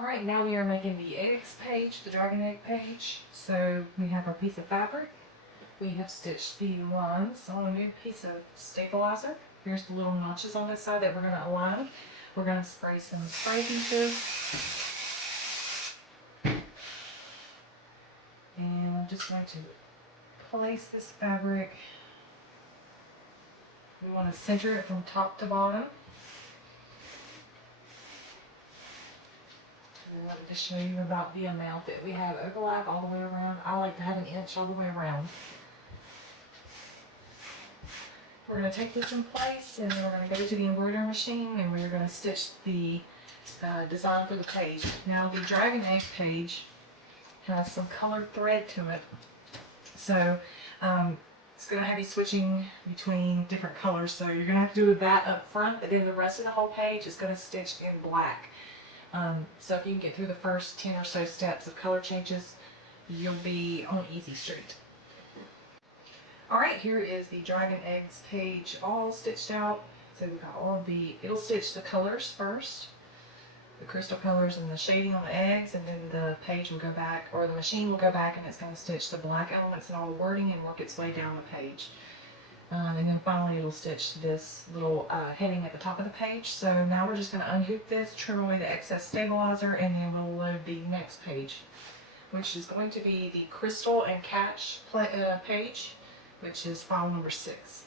Alright, now we are making the eggs page, the dragon egg page. So we have our piece of fabric. We have stitched the lines on a new piece of stabilizer. Here's the little notches on this side that we're going to align. We're going to spray some spray adhesive. And I'm just going to place this fabric. We want to center it from top to bottom. And I wanted to show you about the amount that we have overlap all the way around. I like to have an inch all the way around. We're going to take this in place and then we're going to go to the embroidery machine and we're going to stitch the design for the page. Now the dragon egg page has some colored thread to it. So it's going to have you switching between different colors. So you're going to have to do that up front, but then the rest of the whole page is going to stitch in black. So if you can get through the first 10 or so steps of color changes, you'll be on easy street. Alright, here is the dragon eggs page all stitched out. So we've got all of it'll stitch the colors first, the crystal colors and the shading on the eggs, and then the page will go back, or the machine will go back and it's going to stitch the black elements and all the wording and work its way down the page. And then finally it'll stitch this little heading at the top of the page. So now we're just going to unhook this, trim away the excess stabilizer, and then we'll load the next page, which is going to be the crystal and catch page, which is file number 6.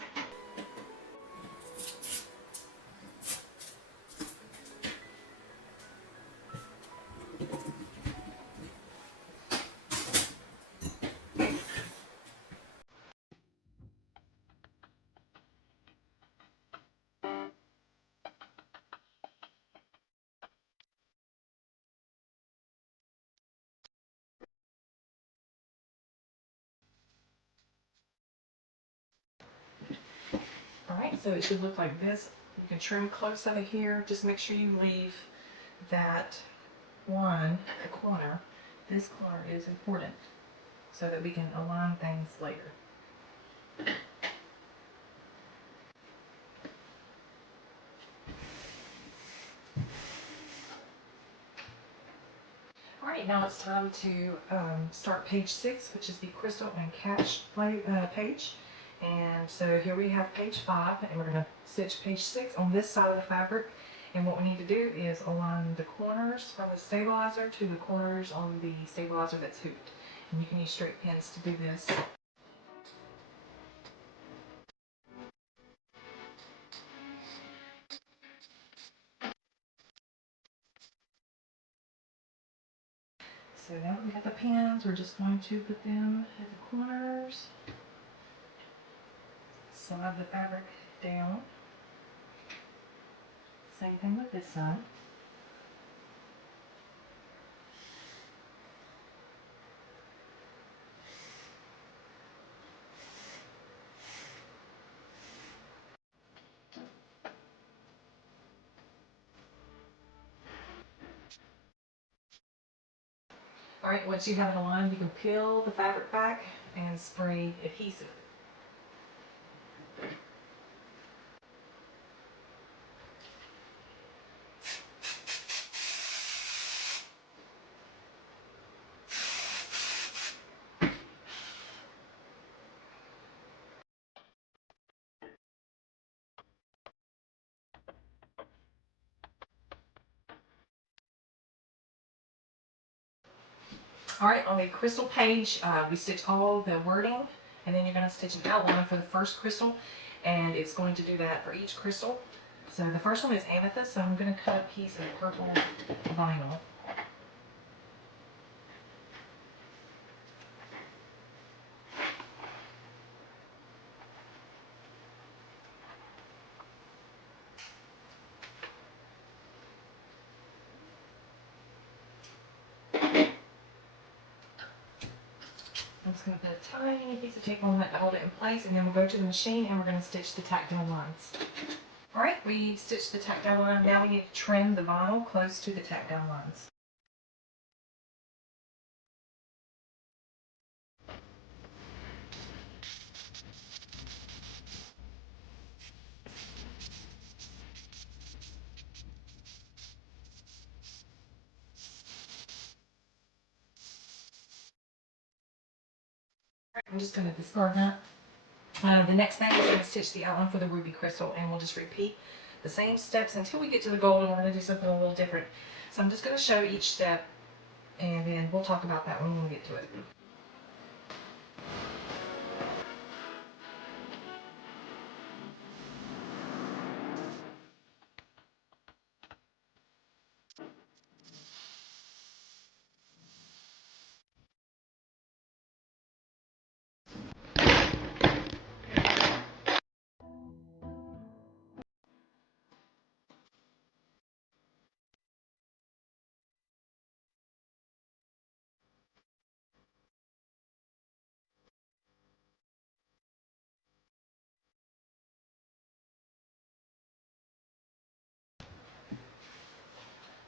Alright, so it should look like this. You can trim close over here. Just make sure you leave that one, the corner. This corner is important so that we can align things later. Alright, now it's time to start page 6, which is the crystal and catch page. And so here we have page 5, and we're going to stitch page 6 on this side of the fabric. And what we need to do is align the corners from the stabilizer to the corners on the stabilizer that's hooped. And you can use straight pins to do this. So now that we have the pins, we're just going to put them at the corners. Slide the fabric down. Same thing with this side. Alright, once you have it aligned, you can peel the fabric back and spray adhesive. Alright, on the crystal page, we stitch all the wording, and then you're going to stitch an outline for the first crystal, and it's going to do that for each crystal. So the first one is amethyst, so I'm going to cut a piece of purple vinyl. I'm just going to put a tiny piece of tape on that to hold it in place, and then we'll go to the machine and we're going to stitch the tactile lines. Alright, we stitched the tactile line. Now we need to trim the vinyl close to the tactile lines. I'm just going to discard that. The next thing we're going to stitch the outline for the ruby crystal, and we'll just repeat the same steps until we get to the gold, and we're going to do something a little different. So I'm just going to show each step, and then we'll talk about that when we get to it.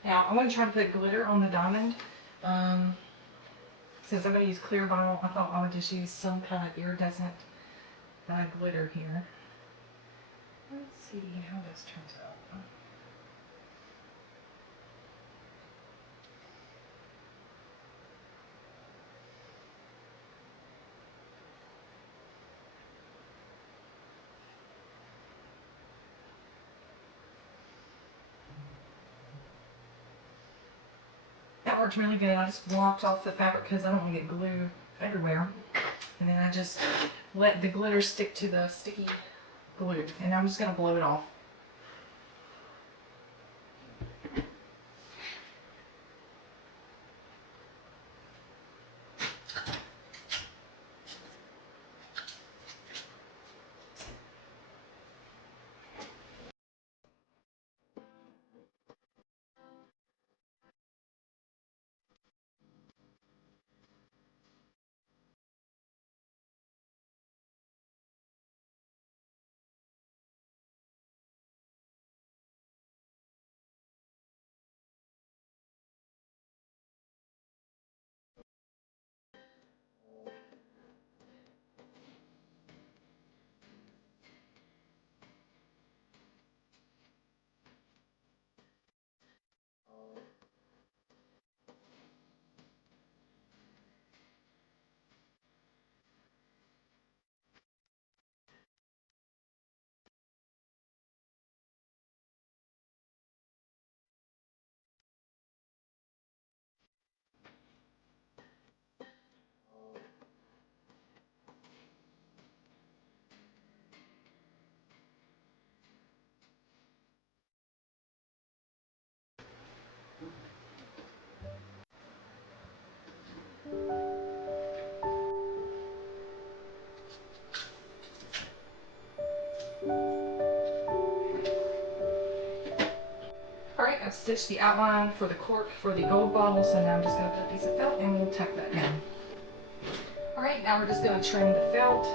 Now, I'm going to try to put glitter on the diamond. Since I'm going to use clear vinyl, I thought I would just use some kind of iridescent glitter here. Let's see how this turns out. That worked really good. I just blocked off the fabric because I don't want to get glue everywhere. And then I just let the glitter stick to the sticky glue. And I'm just going to blow it off. Alright, I've stitched the outline for the cork for the gold bottle, so now I'm just going to put a piece of felt and we'll tack that down. Alright, now we're just going to trim the felt.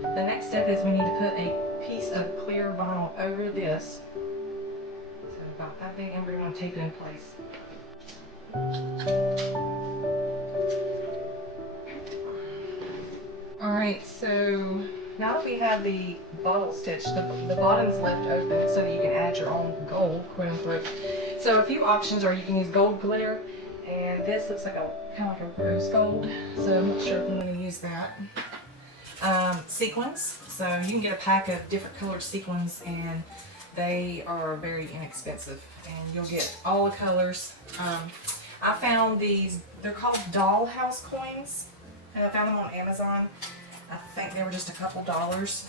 The next step is we need to put a piece of clear vinyl over this. So about that big, and we're going to tape it in place. Alright, so now that we have the bottle stitched, the bottom's left open so that you can add your own gold, quote unquote. So a few options are you can use gold glitter, and this looks like a kind of like a rose gold, so I'm not sure if I'm going to use that. Sequins, so you can get a pack of different colored sequins, and they are very inexpensive, and you'll get all the colors. I found these, they're called dollhouse coins, and I found them on Amazon. I think they were just a couple dollars,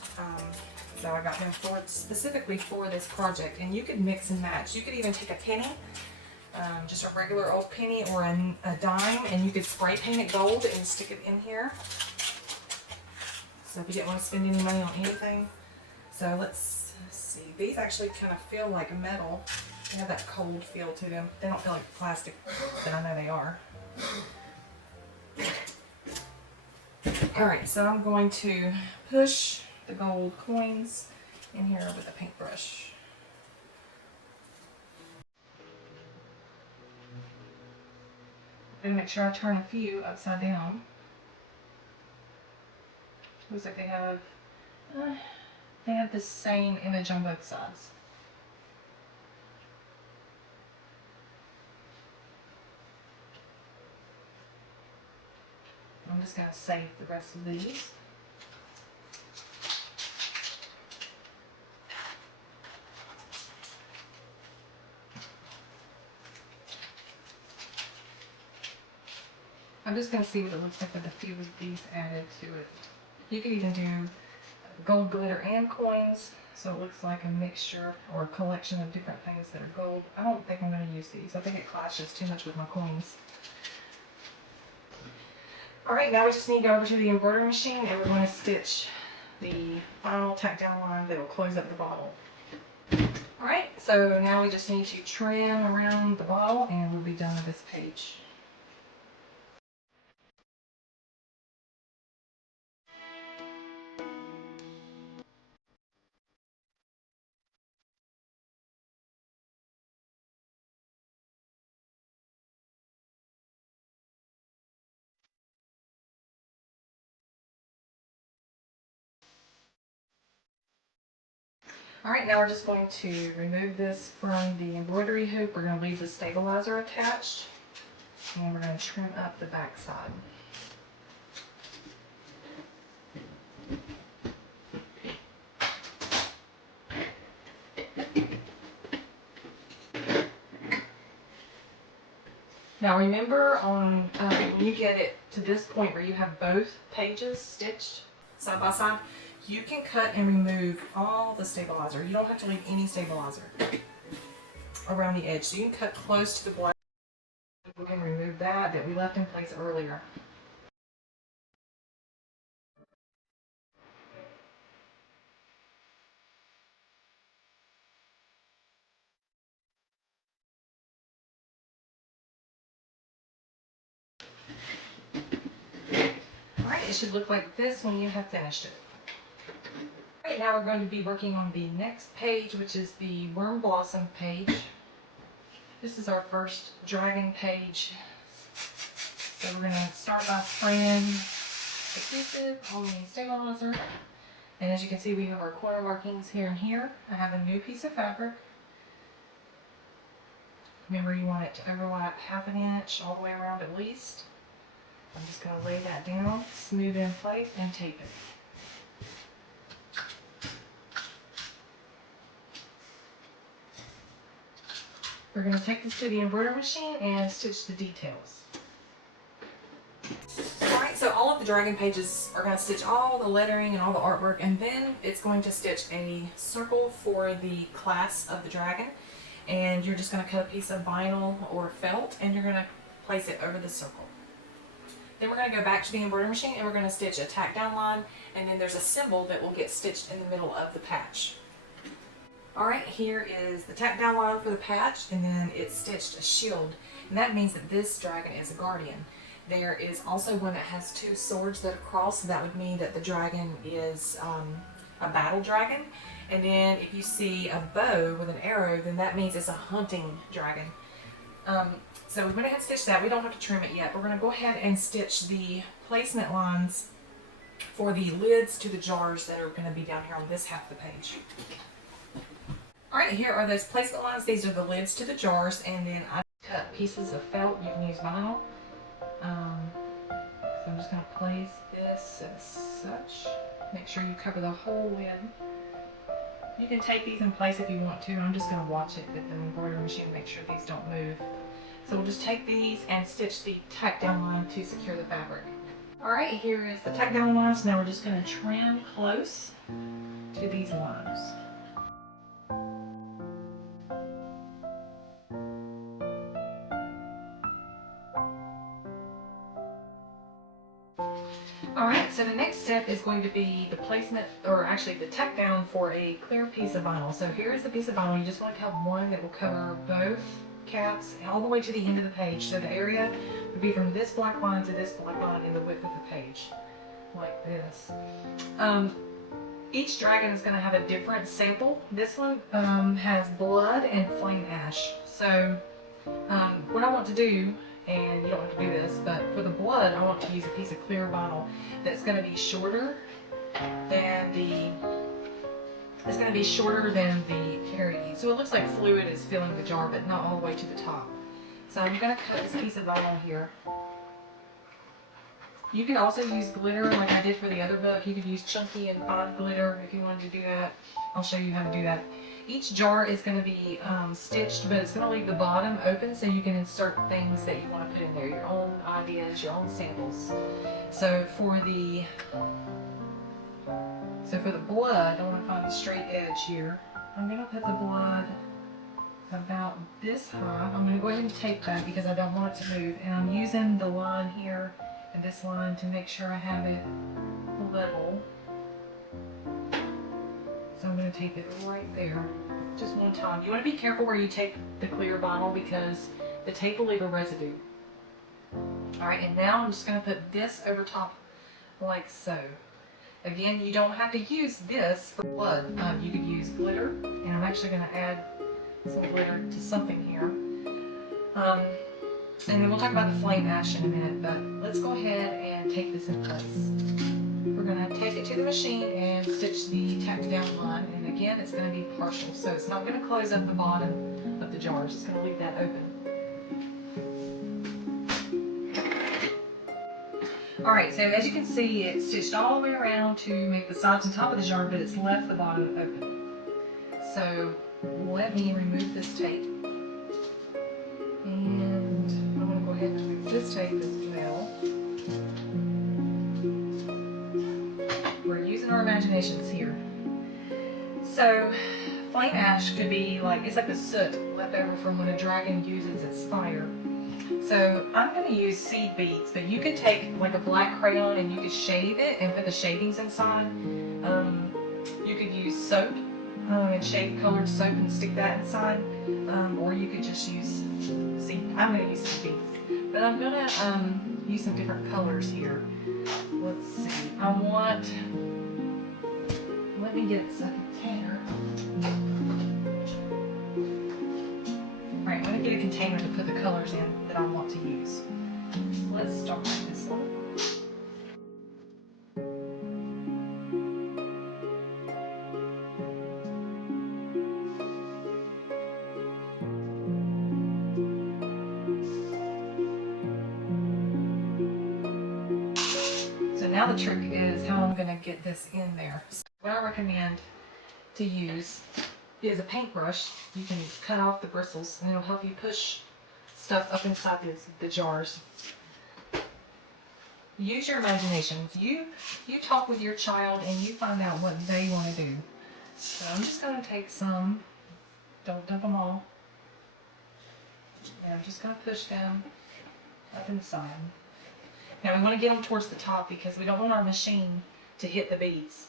so I got them specifically for this project. And you could mix and match. You could even take a penny, just a regular old penny or a dime, and you could spray paint it gold and stick it in here. So if you didn't want to spend any money on anything. So let's see. These actually kind of feel like metal. They have that cold feel to them. They don't feel like plastic, but I know they are. Alright, so I'm going to push the gold coins in here with a paintbrush. And make sure I turn a few upside down. Looks like they have the same image on both sides. I'm just going to save the rest of these. I'm just going to see what it looks like with a few of these added to it. You could even do gold glitter and coins, so it looks like a mixture or a collection of different things that are gold. I don't think I'm going to use these. I think it clashes too much with my coins. Alright, now we just need to go over to the embroidery machine and we're going to stitch the final tack down line that will close up the bottle. Alright, so now we just need to trim around the bottle and we'll be done with this page. Alright, now we're just going to remove this from the embroidery hoop. We're going to leave the stabilizer attached and we're going to trim up the back side. Now remember when you get it to this point where you have both pages stitched side by side, you can cut and remove all the stabilizer. You don't have to leave any stabilizer around the edge. So you can cut close to the black. We can remove that we left in place earlier. Alright, it should look like this when you have finished it. Right now we're going to be working on the next page, which is the Worm Blossom page. This is our first dragon page. So we're going to start by spraying adhesive on the stabilizer. And as you can see, we have our corner markings here and here. I have a new piece of fabric. Remember, you want it to overlap ½ an inch all the way around at least. I'm just going to lay that down, smooth it in place, and tape it. We're going to take this to the embroidery machine and stitch the details. Alright, so all of the dragon pages are going to stitch all the lettering and all the artwork, and then it's going to stitch a circle for the class of the dragon. And you're just going to cut a piece of vinyl or felt and you're going to place it over the circle. Then we're going to go back to the embroidery machine and we're going to stitch a tack down line, and then there's a symbol that will get stitched in the middle of the patch. Alright, here is the tack down line for the patch, and then it's stitched a shield, and that means that this dragon is a guardian. There is also one that has two swords that are crossed, so that would mean that the dragon is a battle dragon. And then if you see a bow with an arrow, then that means it's a hunting dragon. So we went ahead and stitched that. We don't have to trim it yet. We're going to go ahead and stitch the placement lines for the lids to the jars that are going to be down here on this half of the page. Alright, here are those placement lines. These are the lids to the jars, and then I cut pieces of felt. You can use vinyl. So I'm just going to place this as such. Make sure you cover the whole lid. You can take these in place if you want to. I'm just going to watch it with the embroidery machine to make sure these don't move. So we'll just take these and stitch the tack down line to secure the fabric. Alright, here is the tack down lines. Now we're just going to trim close to these lines. Alright, so the next step is going to be the placement, or actually the tack down for a clear piece of vinyl. So here is the piece of vinyl. You just want to have one that will cover both caps all the way to the end of the page. So the area would be from this black line to this black line in the width of the page, like this. Each dragon is going to have a different sample. This one has blood and flame ash. So what I want to do, and you don't have to do this, but for the blood I want to use a piece of clear vinyl that's going to be shorter than it's going to be shorter than the carry. So it looks like fluid is filling the jar, but not all the way to the top. So I'm going to cut this piece of vinyl here. You can also use glitter like I did for the other book. You could use chunky and fine glitter if you wanted to do that. I'll show you how to do that. Each jar is going to be stitched, but it's going to leave the bottom open so you can insert things that you want to put in there, your own ideas, your own samples. So for the blood, I want to find the straight edge here. I'm going to put the blood about this high. I'm going to go ahead and tape that because I don't want it to move. And I'm using the line here and this line to make sure I have it level. So I'm going to tape it right there, just one time. You want to be careful where you tape the clear vinyl because the tape will leave a residue. Alright, and now I'm just going to put this over top like so. Again, you don't have to use this for blood. You could use glitter, and I'm actually going to add some glitter to something here. And then we'll talk about the flame ash in a minute, but let's go ahead and take this in place. We're going to take it to the machine and stitch the tacked down line, and again, it's going to be partial, so it's not going to close up the bottom of the jar, it's just going to leave that open. Alright, so as you can see, it's stitched all the way around to make the sides and top of the jar, but it's left the bottom open. So let me remove this tape. And I'm going to go ahead and remove this tape as well. We're using our imaginations here. So flame ash could be like, it's like the soot left over from when a dragon uses its fire. So I'm going to use seed beads, but you could take like a black crayon and you could shave it and put the shavings inside. You could use soap and shave colored soap and stick that inside, or you could just use seed. I'm going to use seed beads, but I'm going to use some different colors here. Let's see. Let me get a container. Alright, I'm going to get a container to put the colors in that I want to use. Let's start with this one. So now the trick is how I'm going to get this in there. So what I recommend to use is a paintbrush. You can cut off the bristles and it'll help you push stuff up inside the jars. Use your imagination. You talk with your child and you find out what they want to do. So I'm just going to take some, don't dump them all, and I'm just going to push them up inside. Now we want to get them towards the top because we don't want our machine to hit the beads.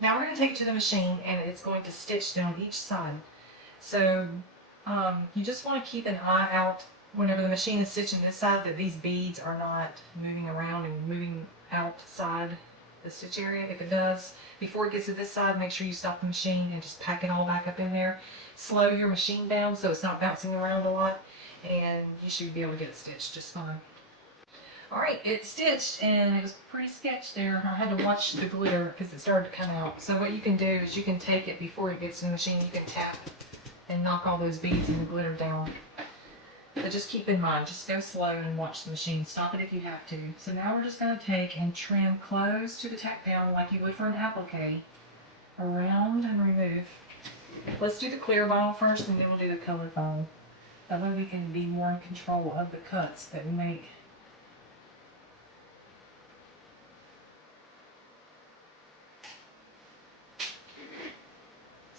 Now we're going to take it to the machine and it's going to stitch down each side. So you just want to keep an eye out whenever the machine is stitching this side that these beads are not moving around and moving outside the stitch area. If it does, before it gets to this side, make sure you stop the machine and just pack it all back up in there. Slow your machine down so it's not bouncing around a lot, and you should be able to get it stitched just fine. Alright, it's stitched and it was pretty sketched there. I had to watch the glitter because it started to come out. So what you can do is you can take it before it gets to the machine, you can tap and knock all those beads and the glitter down. But just keep in mind, just go slow and watch the machine. Stop it if you have to. So now we're just going to take and trim close to the tack down like you would for an applique. Around and remove. Let's do the clear vinyl first and then we'll do the colored vinyl. That way we can be more in control of the cuts that we make.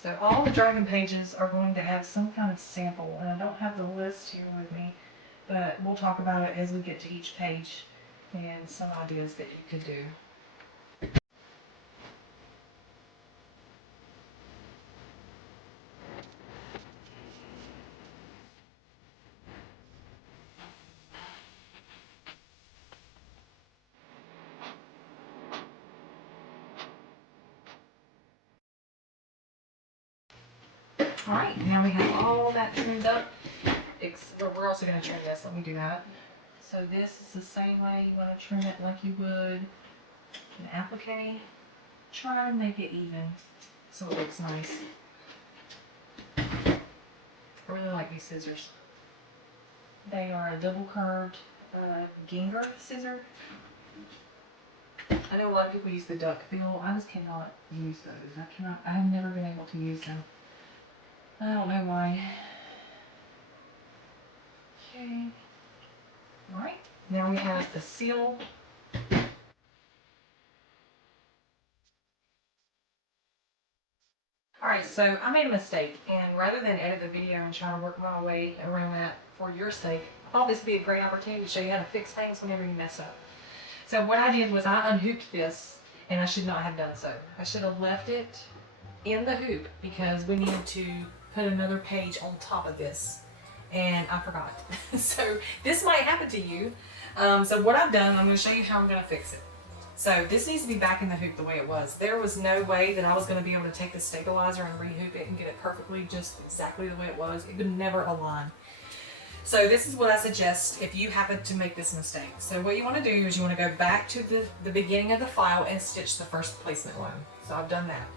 So all the dragon pages are going to have some kind of sample, and I don't have the list here with me, but we'll talk about it as we get to each page and some ideas that you could do. Alright, now we have all that trimmed up. We're also going to trim this. Let me do that. So this is the same way you want to trim it like you would an applique. Try to make it even so it looks nice. I really like these scissors. They are a double curved Ginger scissor. I know a lot of people use the duck bill. I just cannot use those. I've never been able to use them. I don't know why. Okay. Alright. Now we have the seal. Alright, so I made a mistake, and rather than edit the video and try to work my way around that for your sake, I thought this would be a great opportunity to show you how to fix things whenever you mess up. So what I did was I unhooped this, and I should not have done so. I should have left it in the hoop because we needed to put another page on top of this, and I forgot. So this might happen to you. So what I've done, I'm going to show you how I'm going to fix it. So this needs to be back in the hoop the way it was. There was no way that I was going to be able to take the stabilizer and rehoop it and get it perfectly just exactly the way it was. It would never align. So this is what I suggest if you happen to make this mistake. So what you want to do is you want to go back to the beginning of the file and stitch the first placement line. So I've done that.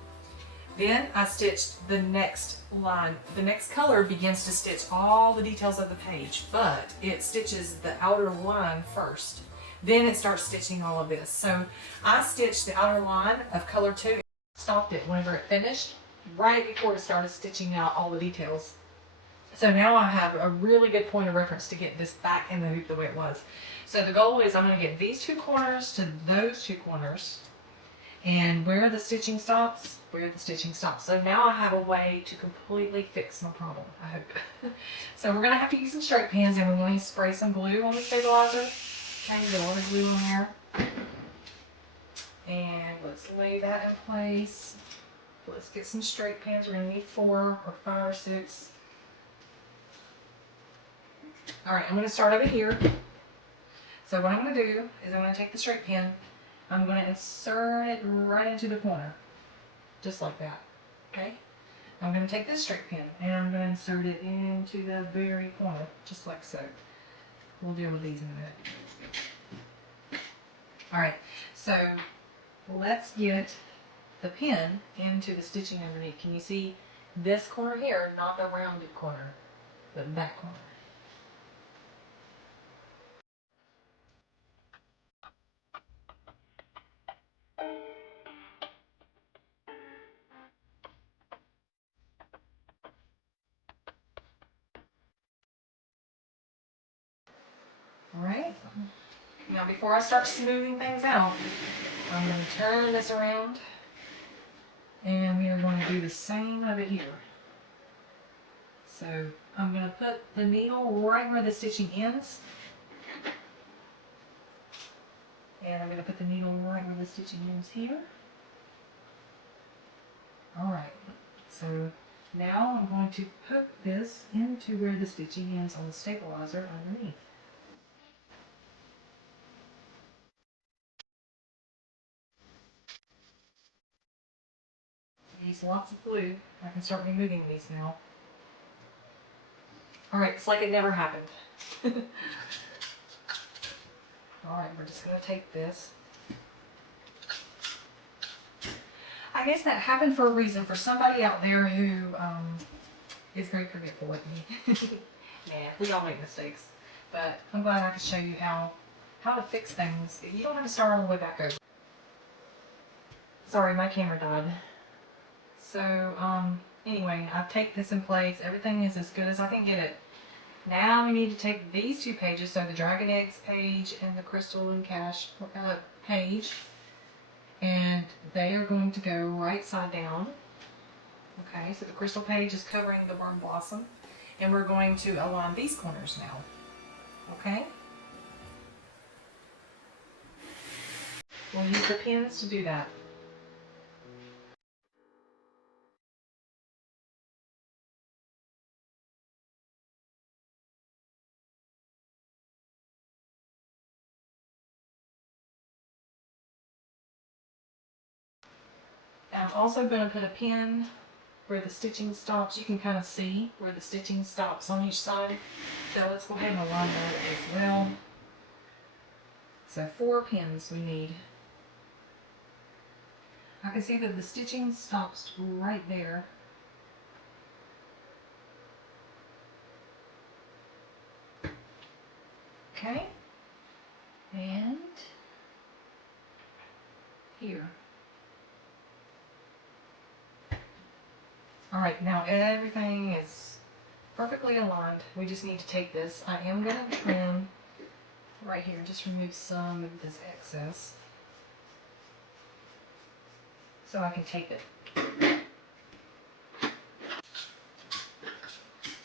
Then I stitched the next line. The next color begins to stitch all the details of the page, but it stitches the outer line first. Then it starts stitching all of this. So I stitched the outer line of color 2, stopped it whenever it finished, right before it started stitching out all the details. So now I have a really good point of reference to get this back in the hoop the way it was. So the goal is I'm going to get these 2 corners to those 2 corners, and where the stitching stops, where the stitching stops. So now I have a way to completely fix my problem, I hope. So we're going to have to use some straight pins, and we're going to spray some glue on the stabilizer. Okay, get a lot of glue on there. And let's lay that in place. Let's get some straight pins. We're going to need 4 or 5 or 6. Alright, I'm going to start over here. So what I'm going to do is I'm going to take the straight pin. I'm going to insert it right into the corner. Just like that. Okay? I'm going to take this straight pin and I'm going to insert it into the very corner. Just like so. We'll deal with these in a minute. Alright, so let's get the pin into the stitching underneath. Can you see this corner here, not the rounded corner, but that corner? Alright, now before I start smoothing things out, I'm going to turn this around and we are going to do the same over here. So I'm going to put the needle right where the stitching ends. And I'm going to put the needle right where the stitching ends here. Alright, so now I'm going to hook this into where the stitching ends on the stabilizer underneath. Use lots of glue. I can start removing these now. Alright, it's like it never happened. Alright, we're just going to take this. I guess that happened for a reason, for somebody out there who is very forgetful like me. Yeah, we all make mistakes. But I'm glad I could show you how to fix things. You don't have to start all the way back over. Sorry, my camera died. So, anyway, I've taped this in place. Everything is as good as I can get it. Now we need to take these 2 pages, so the Dragon Eggs page and the Crystal and Cash page, and they are going to go right side down. Okay, so the Crystal page is covering the Worm Blossom, and we're going to align these corners now. Okay? We'll use the pins to do that. I'm also going to put a pin where the stitching stops. You can kind of see where the stitching stops on each side. So let's go ahead and align that as well. So 4 pins we need. I can see that the stitching stops right there. Okay, and here. Alright, now everything is perfectly aligned. We just need to take this. I am going to trim right here, just remove some of this excess so I can tape it.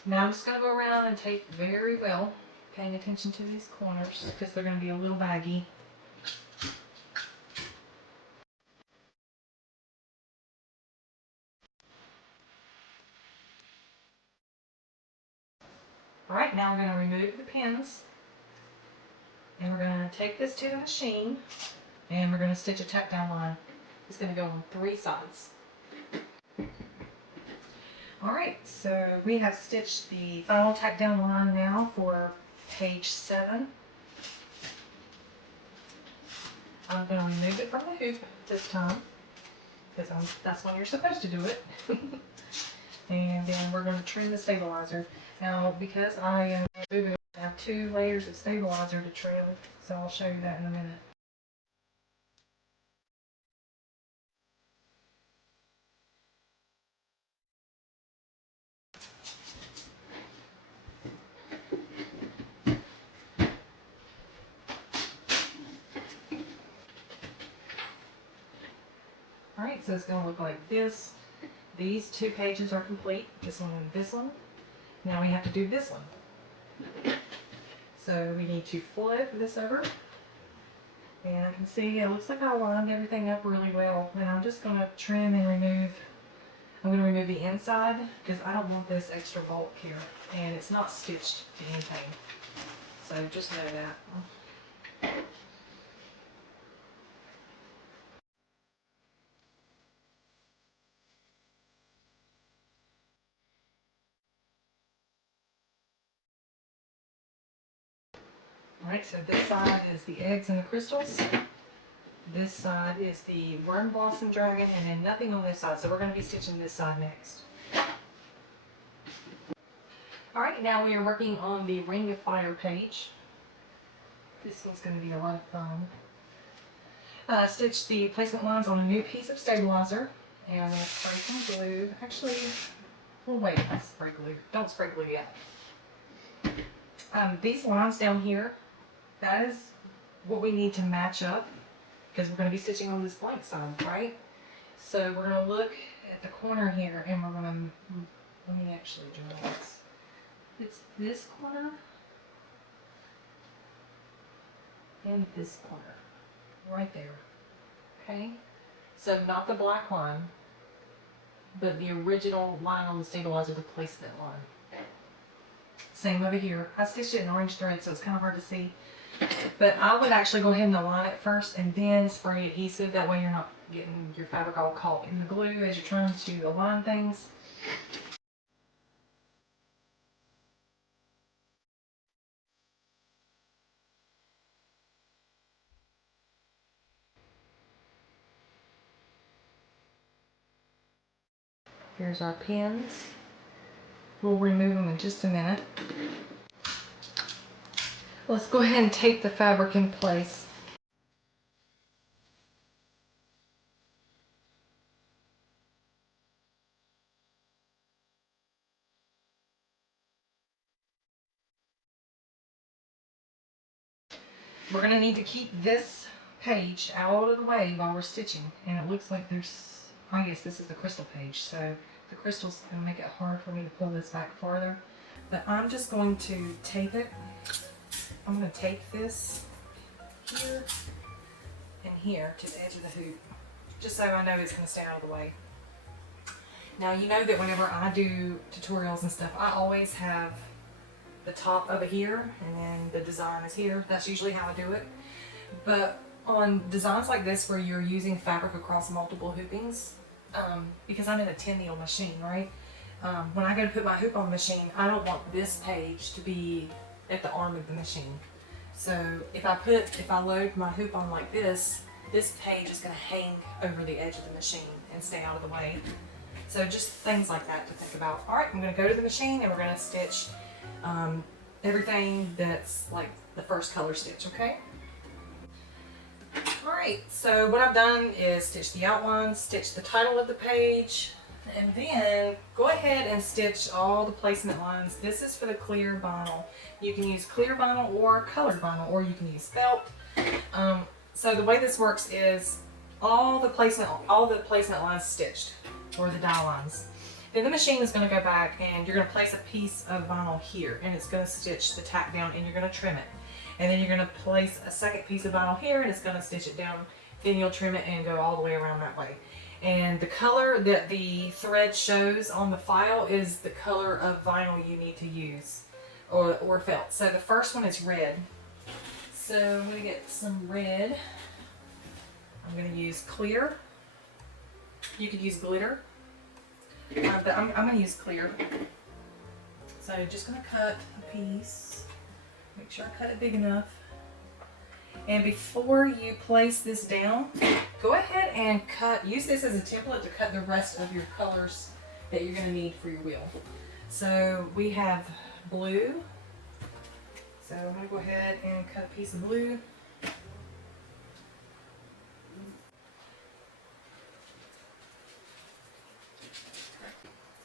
Now I'm just going to go around and tape very well, paying attention to these corners because they're going to be a little baggy. Alright, now we're going to remove the pins and we're going to take this to the machine and we're going to stitch a tack down line. It's going to go on 3 sides. Alright, so we have stitched the final tack down line now for page 7. I'm going to remove it from the hoop this time because that's when you're supposed to do it. And then we're going to trim the stabilizer. Now, because I am moving, I have 2 layers of stabilizer to trim, so I'll show you that in a minute. Alright, so it's going to look like this. These 2 pages are complete, this one and this one. Now we have to do this one. So we need to flip this over. And I can see it looks like I lined everything up really well. And I'm just going to trim and remove. I'm going to remove the inside because I don't want this extra bulk here. And it's not stitched to anything. So just know that. Alright, so this side is the eggs and the crystals. This side is the worm blossom dragon, and then nothing on this side. So we're going to be stitching this side next. Alright, now we are working on the Ring of Fire page. This one's going to be a lot of fun. Stitch the placement lines on a new piece of stabilizer. And I'm going to spray some glue. Actually, we'll wait. I'll spray glue. Don't spray glue yet. These lines down here, that is what we need to match up because we're going to be stitching on this blank side, right? So we're going to look at the corner here and we're going to, let me actually draw this. It's this corner and this corner, right there, okay? So not the black line, but the original line on the stabilizer, the placement line. Same over here. I stitched it in orange thread, so it's kind of hard to see. But I would actually go ahead and align it first and then spray adhesive. That way you're not getting your fabric all caught in the glue as you're trying to align things. Here's our pins. We'll remove them in just a minute. Let's go ahead and tape the fabric in place. We're going to need to keep this page out of the way while we're stitching. And it looks like there's, I guess this is the crystal page. So the crystal's going to make it hard for me to pull this back farther. But I'm just going to tape it. I'm going to tape this here and here to the edge of the hoop. Just so I know it's going to stay out of the way. Now you know that whenever I do tutorials and stuff, I always have the top over here and then the design is here. That's usually how I do it. But on designs like this where you're using fabric across multiple hoopings, because I'm in a 10 needle machine, right? When I go to put my hoop on the machine, I don't want this page to be at the arm of the machine. So if I load my hoop on like this page is going to hang over the edge of the machine and stay out of the way. So just things like that to think about. All right, I'm going to go to the machine and we're going to stitch everything that's like the first color stitch, okay? All right, so what I've done is stitch the outline, stitch the title of the page, and then go ahead and stitch all the placement lines. This is for the clear vinyl. You can use clear vinyl or colored vinyl, or you can use felt. So the way this works is all the placement lines stitched, or the dye lines. Then the machine is going to go back and you're going to place a piece of vinyl here, and it's going to stitch the tack down, and you're going to trim it. And then you're going to place a second piece of vinyl here, and it's going to stitch it down. Then you'll trim it and go all the way around that way. And the color that the thread shows on the file is the color of vinyl you need to use, or felt. So the first one is red. So I'm going to get some red. I'm going to use clear. You could use glitter, but I'm going to use clear. So just going to cut a piece. Make sure I cut it big enough. And before you place this down, go ahead and use this as a template to cut the rest of your colors that you're going to need for your wheel. So we have blue. So I'm going to go ahead and cut a piece of blue.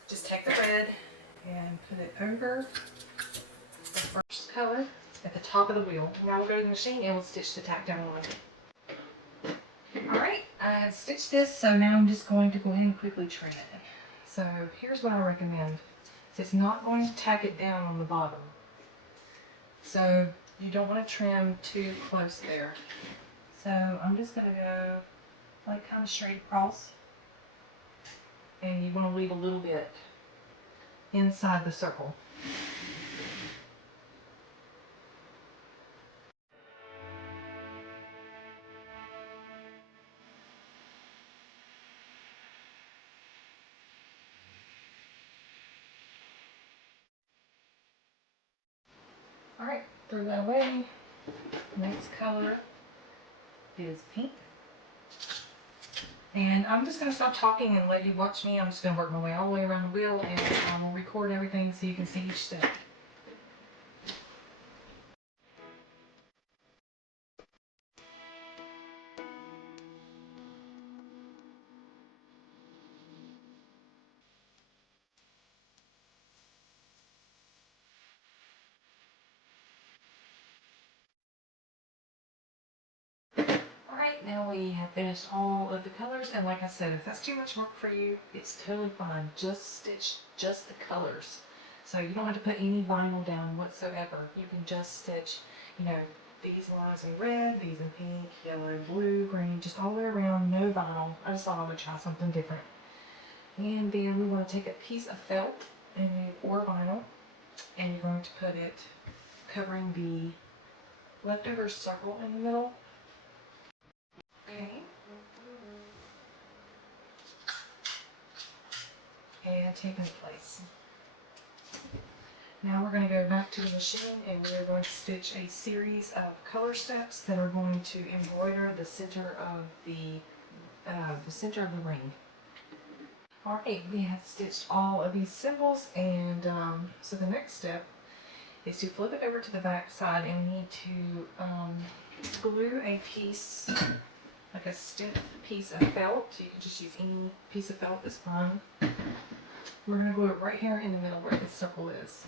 Just take the red and put it over the first color at the top of the wheel. Now we'll go to the machine and we'll stitch the tack down line. Alright, I stitched this, so now I'm just going to go ahead and quickly trim it. So here's what I recommend. It's not going to tack it down on the bottom. So you don't want to trim too close there. So I'm just going to go like kind of straight across. And you want to leave a little bit inside the circle. Alright, throw that away. Next color is pink. And I'm just going to stop talking and let you watch me. I'm just going to work my way all the way around the wheel, and I'll record everything so you can see each step. Alright, now we have finished all of the colors, and like I said, if that's too much work for you, it's totally fine. Just stitch just the colors. So you don't have to put any vinyl down whatsoever. You can just stitch, you know, these lines in red, these in pink, yellow, blue, green, just all the way around, no vinyl. I just thought I would try something different. And then we want to take a piece of felt or vinyl, and you're going to put it covering the leftover circle in the middle. Okay. And tape in place. Now we're going to go back to the machine, and we're going to stitch a series of color steps that are going to embroider the center of the ring. Alright, we have stitched all of these symbols, and so the next step is to flip it over to the back side, and we need to glue a piece, like a stiff piece of felt. You can just use any piece of felt, that's fine. We're going to glue it right here in the middle where this circle is.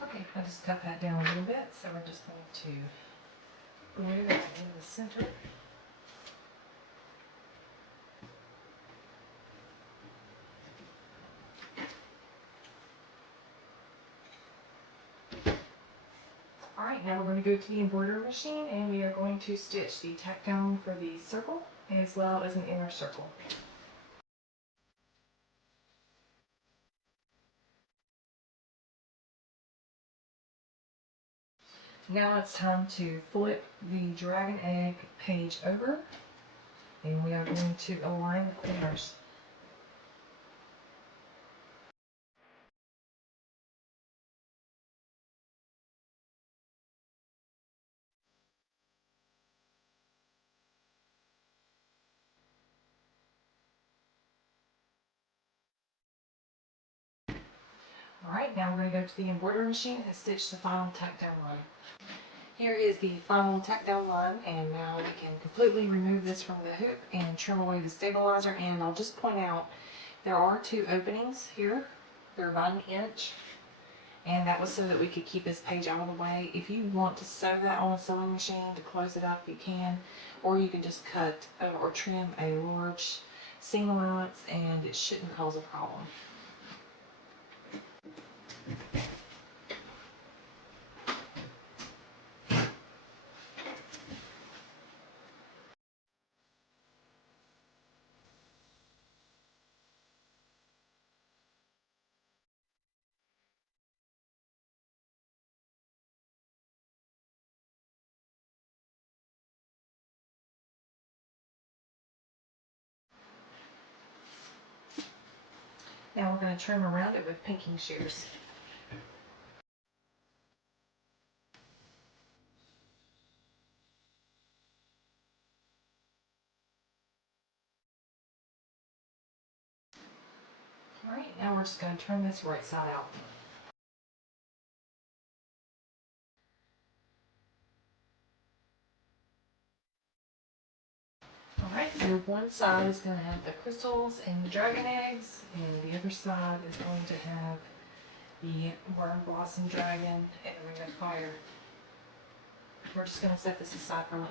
Okay, I just cut that down a little bit, so we're just going to glue that in the center. Alright, now we're going to go to the embroidery machine, and we are going to stitch the tack down for the circle as well as an inner circle. Now it's time to flip the dragon egg page over, and we are going to align the corners. Alright, now we're going to go to the embroidery machine and stitch the final tack down line. Here is the final tack down line, and now we can completely remove this from the hoop and trim away the stabilizer. And I'll just point out there are two openings here. They're about an inch, and that was so that we could keep this page out of the way. If you want to sew that on a sewing machine to close it up, you can, or you can just cut or trim a large seam allowance and it shouldn't cause a problem. Now we're going to trim around it with pinking shears. Alright, now we're just going to turn this right side out. Alright, so one side is going to have the crystals and the dragon eggs, and the other side is going to have the worm blossom dragon and the ring of fire. We're just going to set this aside for later.